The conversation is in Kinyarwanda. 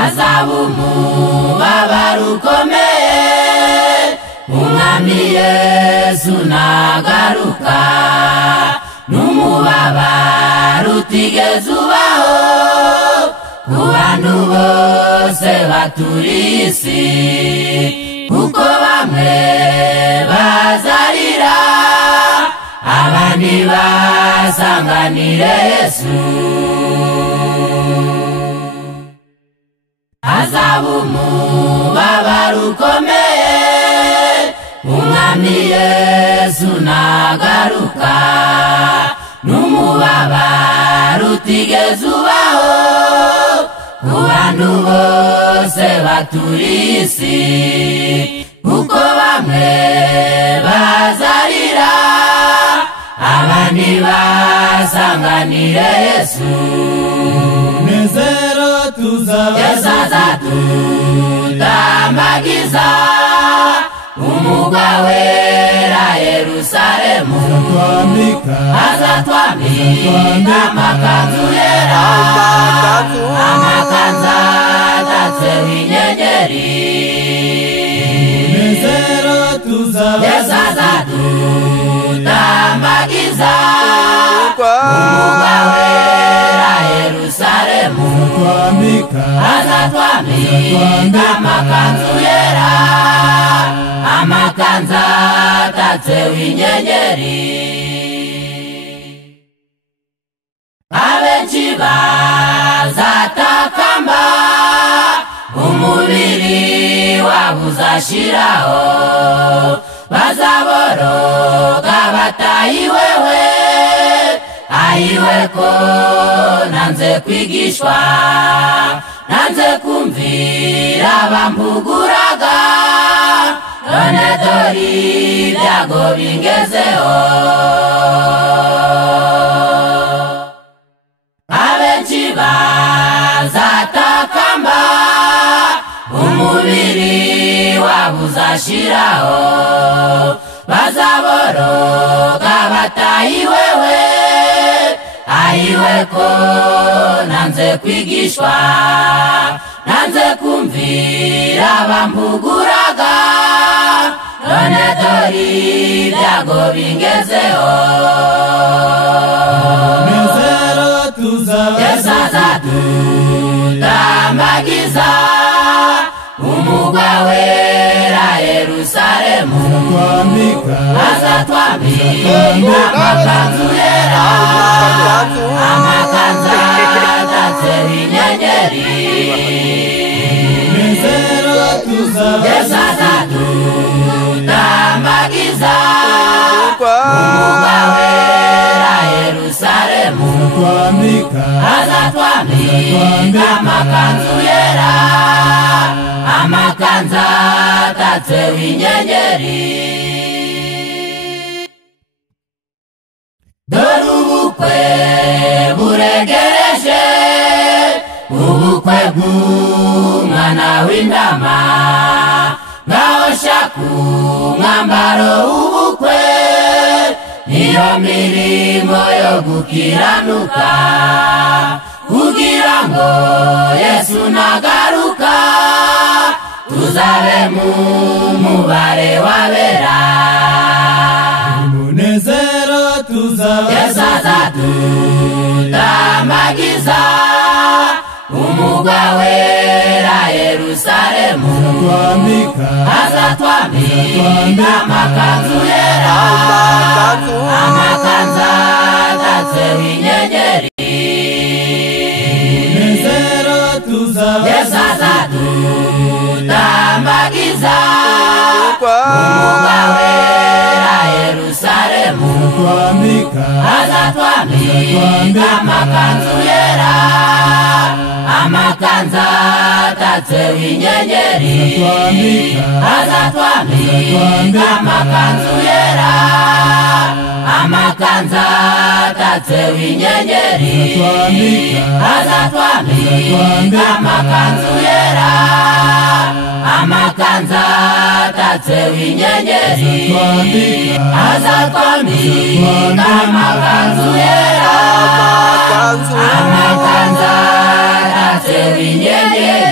Azaba umubabaro ukomeye umwami Yesu nagaruka, n'umubabaro utigeze ubaho ku bantu bose baturiye isi, kuko bamwe bazarira abandi basanganire Yesu. Azaba umubabaro ukomeye umwami Yesu nagaruka, n'umubabaro utigeze ubaho ku bantu bose baturiye isi, kuko bamwe bazarira abandi basanganire Yesu. Umunezero tuzaba Yesu azatutambagiza umugwa wera Yerusalemu, azatwambika amakanzu yera, amakanzu atatseho inyenyeri. Umunezero tuzaba Yesu azatutambagiza umugwa wera Yerusalemu, azatwambika amakanzu yera, amakanzu atatseho inyenyeri. Abenshi bazatakamba umubiri wabo uzashiraho, bazaboroga batayiwewe, ayiwe ko nanze kwigishwa, nanze kumvira bampuguraga, none dore ibyago bingezeho. Abenshi bazatakamba umubiri wabo uzashiraho, bazaboroga batayiwewe, ayiwe ko nanze kwigishwa, nanze kumvira bampuguraga, none dore ibyago bingezeho. Umunezero tuzaba Yesu azatutambagiza umugwa wera Yerusalemu, azatwambika amakanzu yera, amakanzu atatseho inyenyeri. Umunezero tuzaba Yesu azatutambagiza umugwa wera Yerusalemu, azatwambika amakanzu yera, amakanzu atatseho inyenyeri. Dore ubukwe buregereje, ubukwe bw'umwana w'intama, ngaho shaka umwambaro w'ubukwe, niyo mirimo yo gukiranuka, kugira ngo Yesu nagaruka tuzabe mu mubare w'abera. Umunezero tuzaba Yesu azatutambagiza umugwa wera Yerusalemu, azatwambika amakanzu yera, amakanzu atatseho inyenyeri. Umunezero tuzaba Yesu azatutambagiza umugwa wera Yerusalemu, azatwambika amakanzu yera, amakanzu atatseho inyenyeri. Azatwambika amakanzu yera, amakanzu atatseho inyenyeri. Azatwambika amakanzu yera, amakanzu atatseho inyenyeri. Azatwambika amakanzu yera, amakanzu atatseho inyenyeri.